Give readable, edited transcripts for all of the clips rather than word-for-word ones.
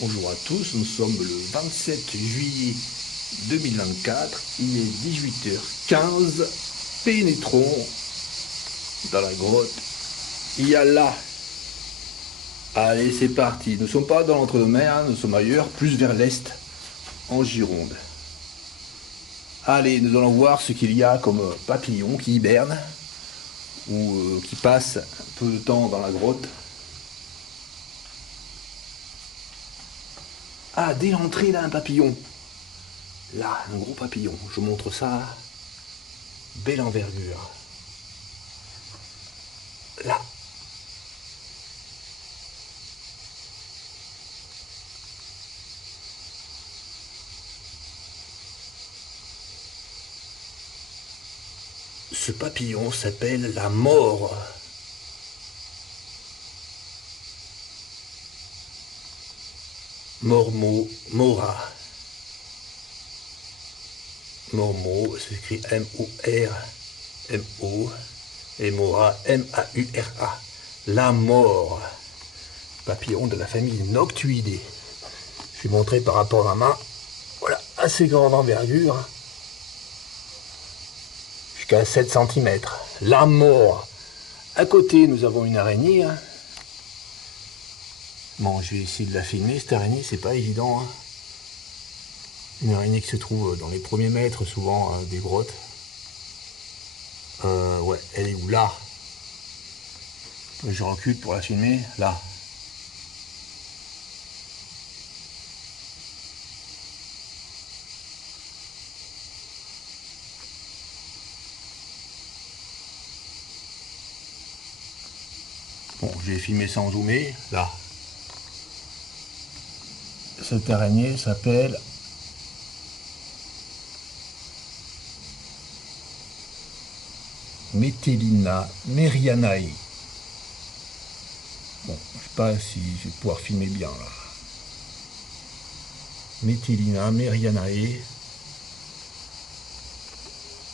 Bonjour à tous, nous sommes le 27 juillet 2024, il est 18h15, pénétrons dans la grotte, il y a là, allez c'est parti, nous ne sommes pas dans l'entre-deux-mer, hein, nous sommes ailleurs, plus vers l'est, en Gironde. Allez, nous allons voir ce qu'il y a comme papillons qui hibernent, ou qui passent un peu de temps dans la grotte. Ah, dès l'entrée, là, un papillon. Là, un gros papillon. Je vous montre ça. Belle envergure. Là. Ce papillon s'appelle la mort. Mormo, Mora. Mormo, c'est écrit M-O-R-M-O, et Mora, M-A-U-R-A. La mort. Papillon de la famille Noctuidae. Je vais montrer par rapport à ma main. Voilà, assez grande envergure. Jusqu'à 7 cm. La mort. À côté, nous avons une araignée. Bon, je vais essayer de la filmer, cette araignée, c'est pas évident. Une araignée qui se trouve dans les premiers mètres, souvent, des grottes. Ouais, elle est où? Là. Je recule pour la filmer. Là. Bon, je vais filmer sans zoomer. Là. Cette araignée s'appelle Metellina merianae. Bon, je ne sais pas si je vais pouvoir filmer bien là. Metellina merianae.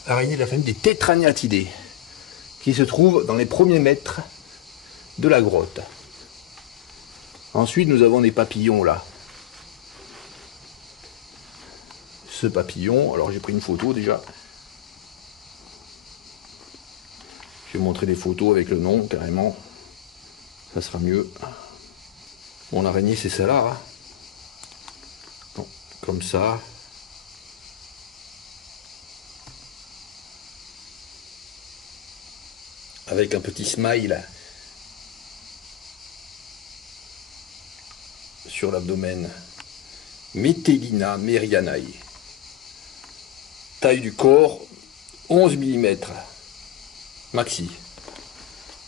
Araignée de la famille des Tetraniatidés, qui se trouve dans les premiers mètres de la grotte. Ensuite, nous avons des papillons là. Ce papillon, alors j'ai pris une photo déjà. Je vais montrer des photos avec le nom carrément. Ça sera mieux. Mon araignée, c'est celle-là. Hein. Bon, comme ça. Avec un petit smile sur l'abdomen. Metellina merianae. Taille du corps 11 mm maxi.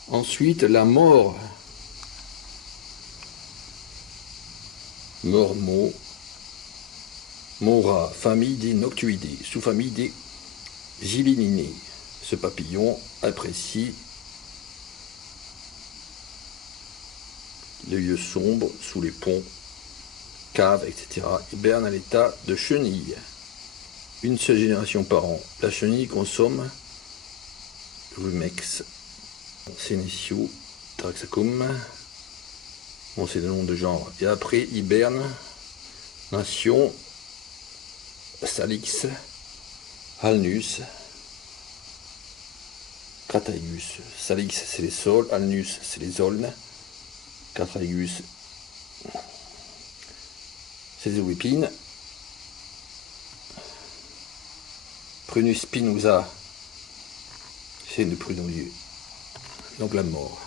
Ensuite la mort. Mormo, Mora, famille des Noctuidae, sous-famille des Gillinidae. Ce papillon apprécie les lieux sombres, sous les ponts, caves, etc. Hiberne à l'état de chenille. Une seule génération par an. La chenille consomme Rumex, Senecio, Taraxacum. Bon, c'est le nom de genre. Et après, hiberne, nation, Salix, Alnus, Crataegus. Salix, c'est les sols, Alnus, c'est les aulnes, Crataegus, c'est les aubépines. Prunus spinosa, c'est une prunolier. Donc la mort.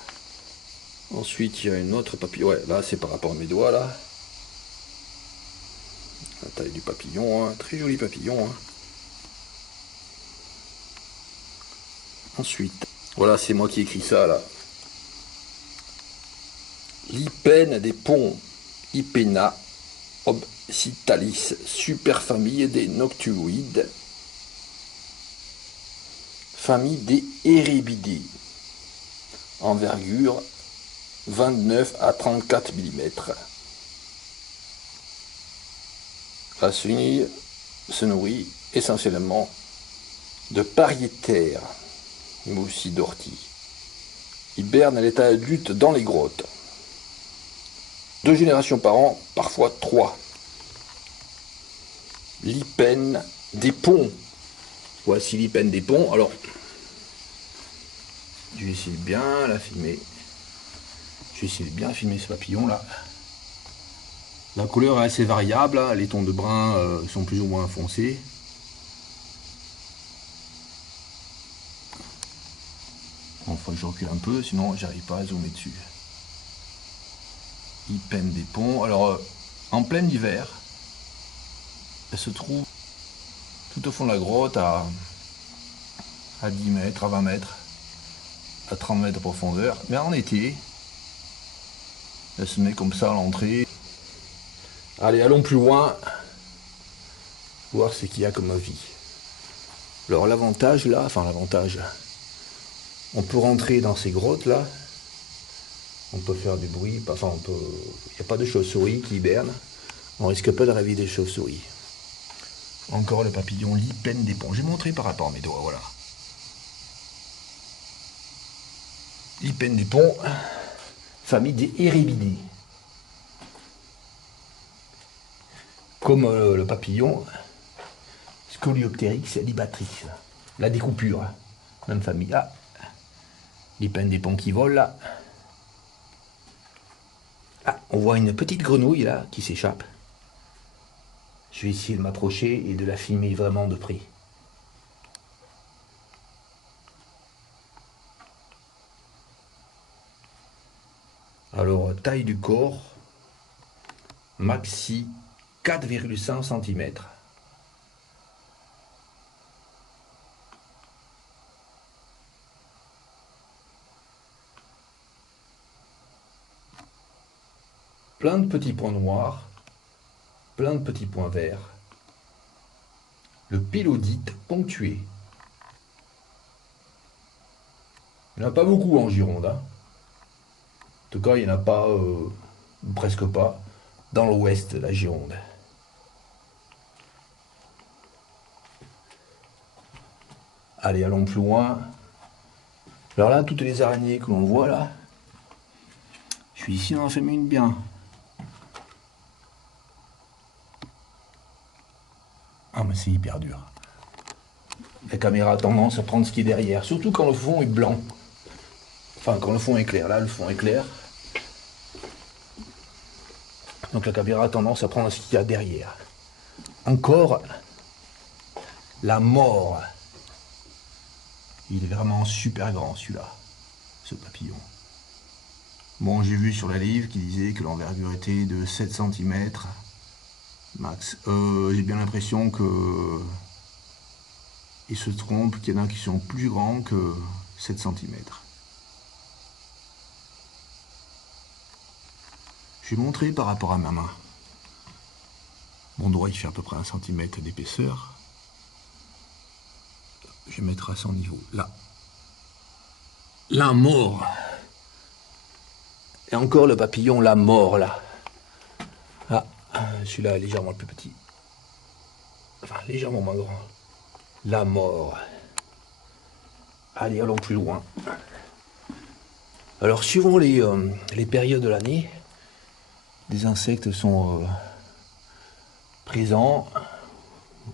Ensuite, il y a une autre papillon. Ouais, là, c'est par rapport à mes doigts, là. La taille du papillon, hein. Très joli papillon. Hein. Ensuite, voilà, c'est moi qui écris ça, là. L'hypène des ponts. Hypena obsitalis, superfamille des noctuoïdes. Famille des Erebidae. Envergure 29 à 34 mm. La chenille se nourrit essentiellement de pariétaires, mais aussi d'orties. Hiberne à l'état adulte dans les grottes. 2 générations par an, parfois 3. Lipène des ponts. Voici Lipène des ponts. Alors, je vais essayer de bien la filmer. Je vais essayer de bien filmer ce papillon là. La couleur est assez variable, hein. Les tons de brun sont plus ou moins foncés. Bon, faut que je recule un peu, sinon j'arrive pas à zoomer dessus. Lipène des ponts. Alors, en plein hiver, elle se trouve tout au fond de la grotte à 10 mètres, à 20 mètres, à 30 mètres de profondeur. Mais en été, elle se met comme ça à l'entrée. Allez, allons plus loin, voir ce qu'il y a comme vie. Alors l'avantage là, enfin l'avantage, on peut rentrer dans ces grottes là, on peut faire du bruit, enfin il n'y a pas de chauves-souris qui hibernent, on risque pas de réveiller des chauves-souris. Encore le papillon Lipène des ponts, j'ai montré par rapport à mes doigts, voilà. Lipène des ponts, famille des Érébidés. Comme le papillon Scoliopteryx libatrix. La découpure, même famille. Ah, Lipène des ponts qui volent là. Ah, on voit une petite grenouille là qui s'échappe. Je vais essayer de m'approcher et de la filmer vraiment de près. Alors, taille du corps, maxi 4,5 cm. Plein de petits points noirs, plein de petits points verts. Le pélodite ponctué. Il n'y en a pas beaucoup en Gironde, hein. En tout cas, il n'y en a pas, presque pas, dans l'ouest de la Gironde. Allez, allons plus loin. Alors là, toutes les araignées que l'on voit là, je suis ici dans la famille une bien. Ah, mais c'est hyper dur. La caméra a tendance à prendre ce qui est derrière, surtout quand le fond est blanc. Enfin, quand le fond est clair. Là, le fond est clair. Donc la caméra a tendance à prendre ce qu'il y a derrière. Encore la mort. Il est vraiment super grand celui-là, ce papillon. Bon, j'ai vu sur la livre qui disait que l'envergure était de 7 cm max. J'ai bien l'impression que il se trompe, qu'il y en a qui sont plus grands que 7 cm. Je vais montrer par rapport à ma main. Mon doigt il fait à peu près 1 cm d'épaisseur. Je vais mettre à son niveau. Là. La mort. Et encore le papillon, la mort là. Ah, celui-là est légèrement plus petit. Enfin, légèrement moins grand. La mort. Allez, allons plus loin. Alors, suivant les périodes de l'année, des insectes sont présents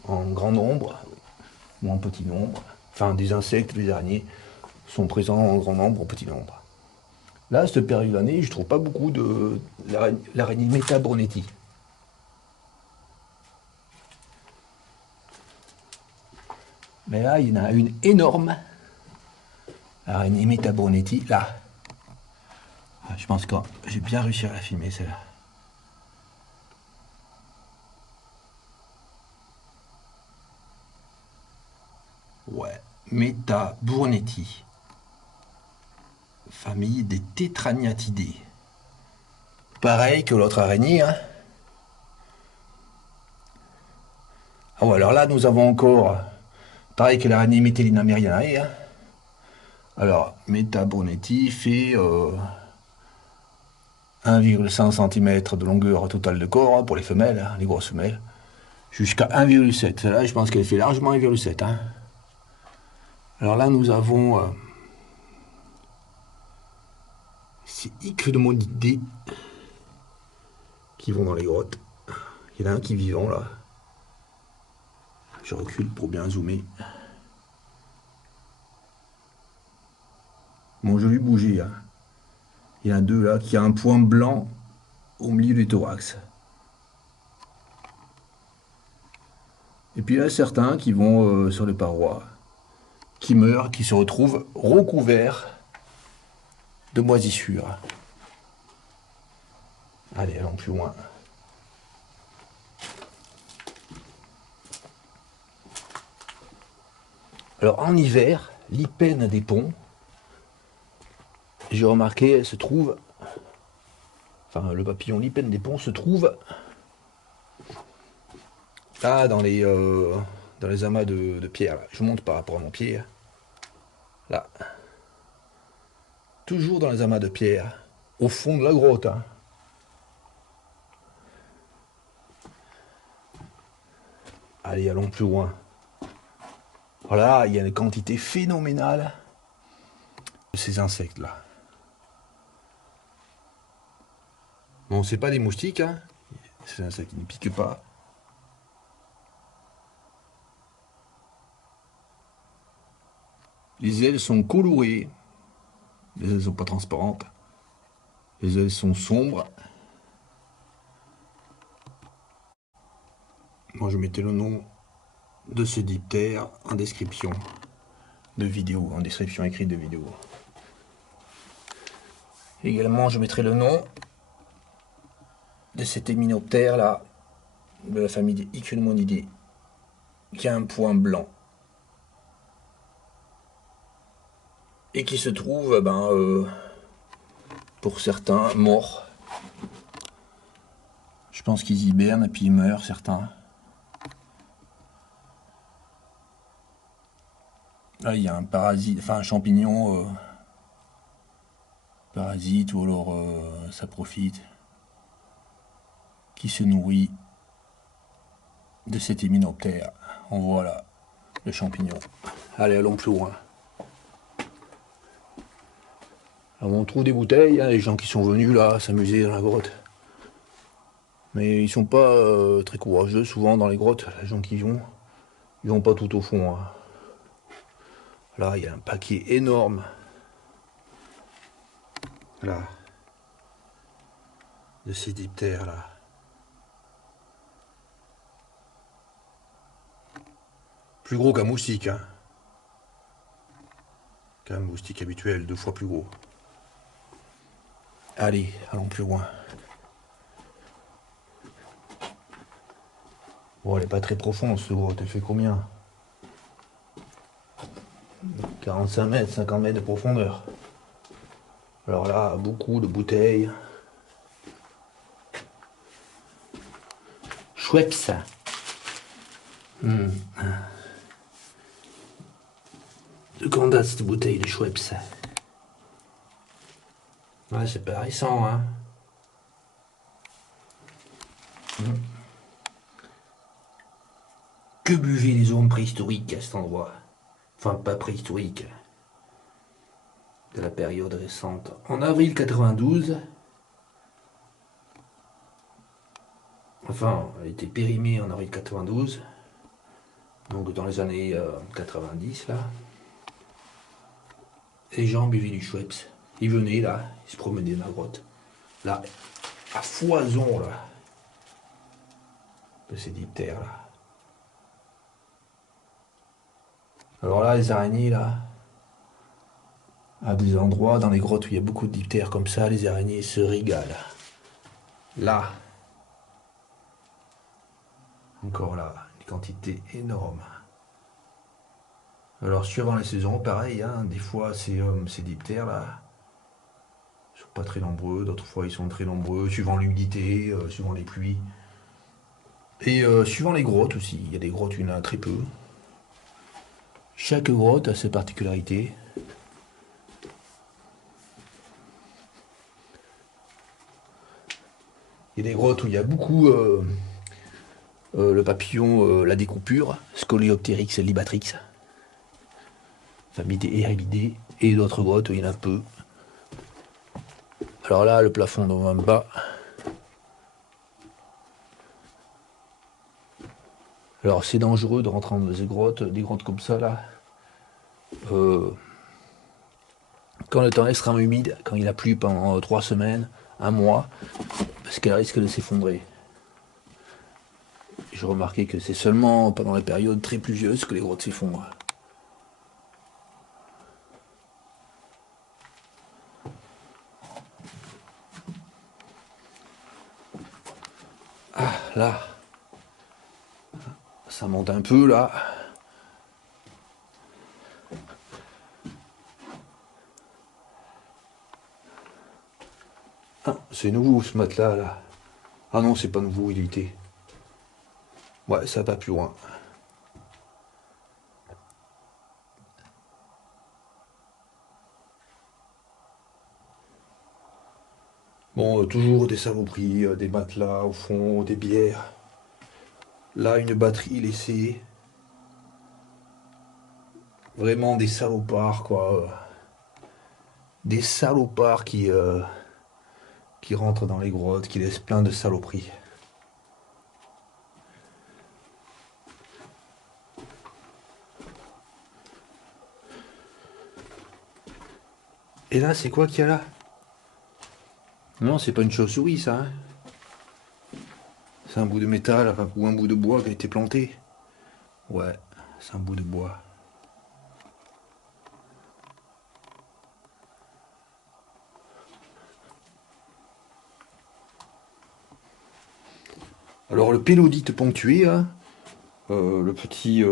en grand nombre ou en petit nombre. Enfin, des insectes, des araignées sont présents en grand nombre ou en petit nombre. Là, cette période de l'année, je trouve pas beaucoup de l'araignée Meta Brunetti. Mais là, il y en a une énorme. L'araignée Meta Brunetti, là. Je pense que j'ai bien réussi à la filmer, celle-là. Ouais, Meta Brunetti. Famille des Tétraniatidés. Pareil que l'autre araignée, hein. Ah ouais, alors là, nous avons encore, pareil que l'araignée Metellina merianae, hein. Alors, Meta Brunetti fait 1,5 cm de longueur totale de corps, hein, pour les femelles, hein, les grosses femelles, jusqu'à 1,7. Celle-là, je pense qu'elle fait largement 1,7. Hein. Alors là, nous avons c'est Ichnodontidae. qui vont dans les grottes. Il y en a un qui est vivant là. Je recule pour bien zoomer. Bon, je lui bouger. Hein. Il y en a deux là qui a un point blanc au milieu du thorax. Et puis il y en a certains qui vont sur les parois, qui meurent, qui se retrouvent recouverts de moisissures. Allez, allons plus loin. Alors en hiver, l'hypène des ponts, j'ai remarqué, elle se trouve, enfin le papillon l'hypène des ponts se trouve là dans les amas de pierre. Là. Je monte par rapport à mon pied. Là. Toujours dans les amas de pierre, au fond de la grotte. Hein. Allez, allons plus loin. Voilà, il y a une quantité phénoménale de ces insectes-là. Bon, c'est pas des moustiques, hein. C'est des insectes qui ne piquent pas. Les ailes sont colorées. Les ailes sont pas transparentes. Les ailes sont sombres. Moi, je mettais le nom de ce diptère en description de vidéo, en description écrite de vidéo. Également, je mettrai le nom de cet hyménoptère là, de la famille des Ichnumonidae, qui a un point blanc et qui se trouve, pour certains, morts. Je pense qu'ils hibernent et puis ils meurent, certains. Là, il y a un parasite, enfin un champignon parasite ou alors saprophyte qui se nourrit de cet hyménoptère. On voit là le champignon. Allez, allons plus loin. Alors, on trouve des bouteilles, hein, les gens qui sont venus là s'amuser dans la grotte. Mais ils sont pas très courageux souvent dans les grottes, les gens qui vont. Ils vont pas tout au fond. Hein. Là, il y a un paquet énorme. Là. De ces diptères là. Plus gros qu'un moustique, hein. Qu'un moustique habituel, 2 fois plus gros. Allez, allons plus loin. Bon, elle est pas très profonde, ce grotte. Elle fait combien? 45 mètres, 50 mètres de profondeur. Alors là, beaucoup de bouteilles. Schweppes. De quand date cette bouteille de Schweppes? Ouais, c'est pas récent, hein. Que buvaient les hommes préhistoriques à cet endroit? Enfin, pas préhistorique. De la période récente. En avril 92, enfin, elle était périmée en avril 92, donc dans les années 90, là, les gens buvaient du Schweppes. Ils venaient là, ils se promenaient dans la grotte. Là, à foison, là, de ces diptères, là. Alors là, les araignées, là, à des endroits dans les grottes où il y a beaucoup de diptères comme ça, les araignées se régalent. Là, encore là, une quantité énorme. Alors suivant les saisons, pareil, hein, des fois ces diptères là, ils sont pas très nombreux, d'autres fois ils sont très nombreux, suivant l'humidité, suivant les pluies. Et suivant les grottes aussi, il y a des grottes où il y en a très peu. Chaque grotte a ses particularités. Il y a des grottes où il y a beaucoup le papillon, la découpure, Scoliopteryx libatrix, famille des Erybidés, et d'autres grottes où il y en a peu. Alors là, le plafond est vraiment bas. Alors c'est dangereux de rentrer dans des grottes comme ça là. Euh, quand le temps est extrêmement humide, quand il a plu pendant 3 semaines, un mois, parce qu'elle risque de s'effondrer. J'ai remarqué que c'est seulement pendant les périodes très pluvieuses que les grottes s'effondrent. Ah, là, ça monte un peu là. Ah, c'est nouveau ce matelas là. Ah non, c'est pas nouveau, il était. Ouais, ça va plus loin. Bon, toujours des saloperies, des matelas au fond, des bières. Là, une batterie laissée. Vraiment des salopards, quoi. Des salopards qui rentrent dans les grottes, qui laissent plein de saloperies. Et là, c'est quoi qu'il y a là? Non, c'est pas une chauve-souris, ça. Hein. C'est un bout de métal enfin, ou un bout de bois qui a été planté. Ouais, c'est un bout de bois. Alors le pélodite ponctué, hein, le petit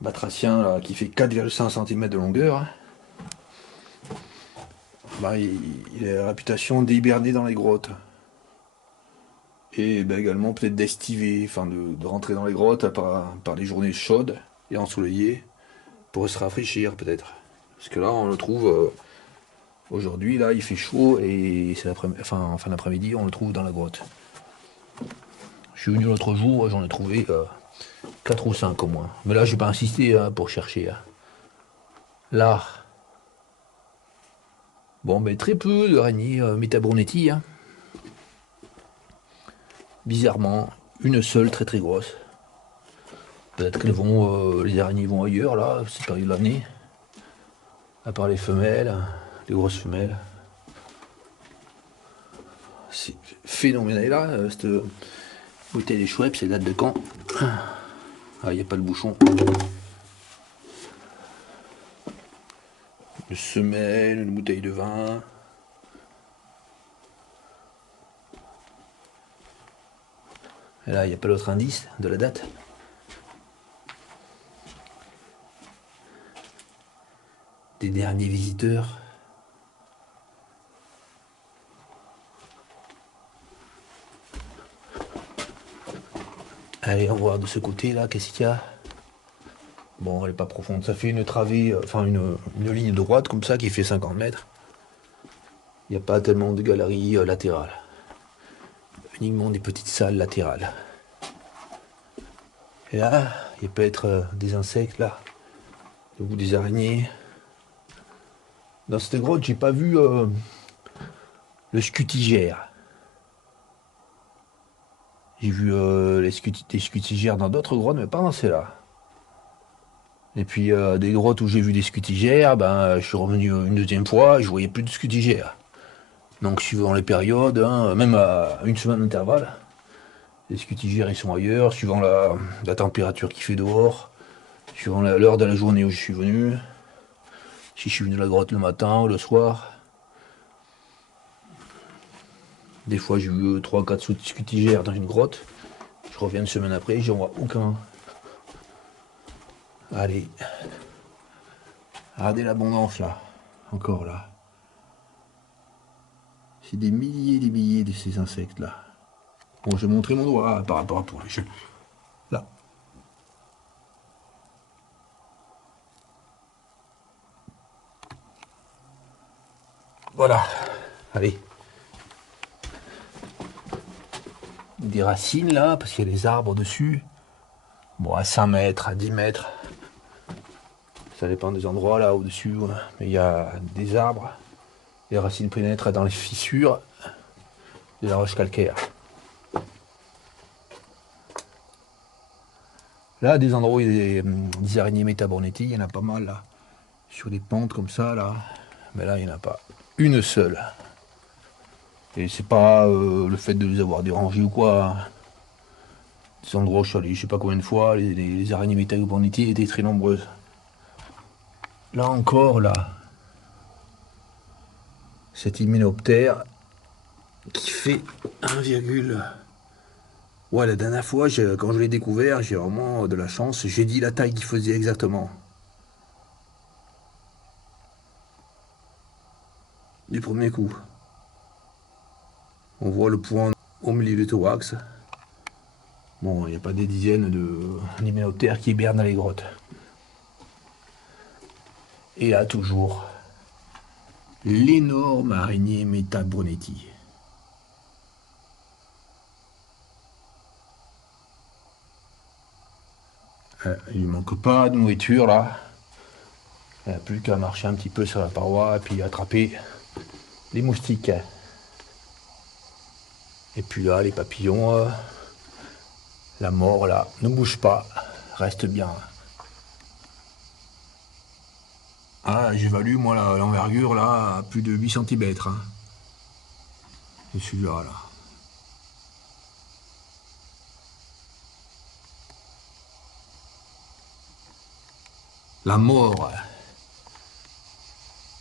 batracien là, qui fait 4,5 cm de longueur, hein, bah, il a la réputation d'hiberner dans les grottes. Et bah, également peut-être d'estiver, enfin de rentrer dans les grottes par les journées chaudes et ensoleillées pour se rafraîchir peut-être. Parce que là on le trouve aujourd'hui, là il fait chaud et c'est enfin, en fin d'après-midi on le trouve dans la grotte. Je suis venu l'autre jour, j'en ai trouvé 4 ou 5 au moins. Mais là je vais pas insister hein, pour chercher. Hein. Là, bon mais très peu d'araignées Metaburnetti. Hein. Bizarrement, une seule très très grosse. Peut-être que les araignées vont ailleurs là, cette période de l'année. À part les femelles, les grosses femelles. C'est phénoménal. Et là, cette bouteille des Schweppes, c'est date de quand? Ah, il n'y a pas de bouchon. Une semelle, une bouteille de vin. Et là, il n'y a pas d'autre indice de la date. Des derniers visiteurs. Allez, on va voir de ce côté là, qu'est-ce qu'il y a? Bon, elle est pas profonde. Ça fait une travée, enfin une ligne droite comme ça qui fait 50 mètres. Il n'y a pas tellement de galeries latérales. Uniquement des petites salles latérales. Et là, il peut être des insectes là, ou des araignées. Dans cette grotte, j'ai pas vu le scutigère. J'ai vu des scutigères dans d'autres grottes, mais pas dans celle-là. Et puis des grottes où j'ai vu des scutigères, ben je suis revenu une deuxième fois, je voyais plus de scutigères. Donc suivant les périodes, hein, même à une semaine d'intervalle, les scutigères ils sont ailleurs, suivant la température qu'il fait dehors, suivant l'heure de la journée où je suis venu. Si je suis venu à la grotte le matin ou le soir. Des fois j'ai eu 3-4 scutigères dans une grotte. Je reviens une semaine après, j'en vois aucun. Allez. Regardez l'abondance là. Encore là. C'est des milliers de ces insectes là. Bon, je vais montrer mon doigt par rapport à pour les jeux. Là. Voilà. Allez. Des racines là, parce qu'il y a des arbres dessus. Bon, à 5 mètres, à 10 mètres. Ça dépend des endroits là au-dessus. Mais il y a des arbres. Les racines pénètrent dans les fissures de la roche calcaire. Là, des endroits où il y a des araignées Metabornetti, il y en a pas mal là. Sur des pentes comme ça là. Mais là, il n'y en a pas une seule. Et c'est pas le fait de les avoir dérangés ou quoi, hein. Des endroits où je suis allé je sais pas combien de fois, les araignées Metabornetti étaient très nombreuses. Là encore, là, cet hyménoptère qui fait 1, ouais, la dernière fois, quand je l'ai découvert, j'ai vraiment de la chance. J'ai dit la taille qu'il faisait exactement. Du premier coup. On voit le point au milieu du thorax. Bon, il n'y a pas des dizaines d'hyménoptères qui hibernent dans les grottes. Et là, toujours, l'énorme araignée Metabornetti. Il ne manque pas de nourriture là. Il n'y a plus qu'à marcher un petit peu sur la paroi et puis attraper les moustiques. Et puis là, les papillons, la mort là, ne bouge pas, reste bien. Ah, j'évalue moi l'envergure là à plus de 8 cm. Hein. Et celui-là là. La mort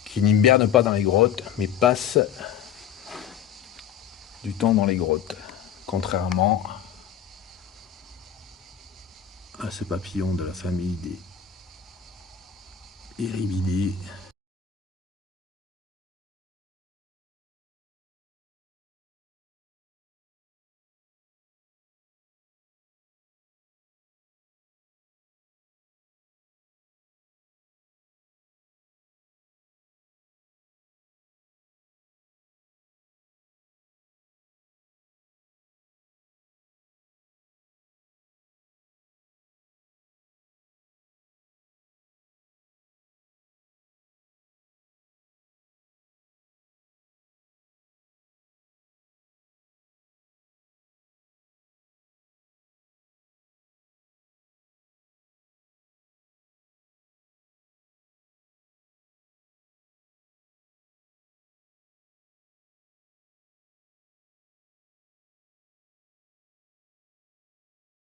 qui n'hiberne pas dans les grottes, mais passe du temps dans les grottes. Contrairement à ce papillon de la famille des Éribidés.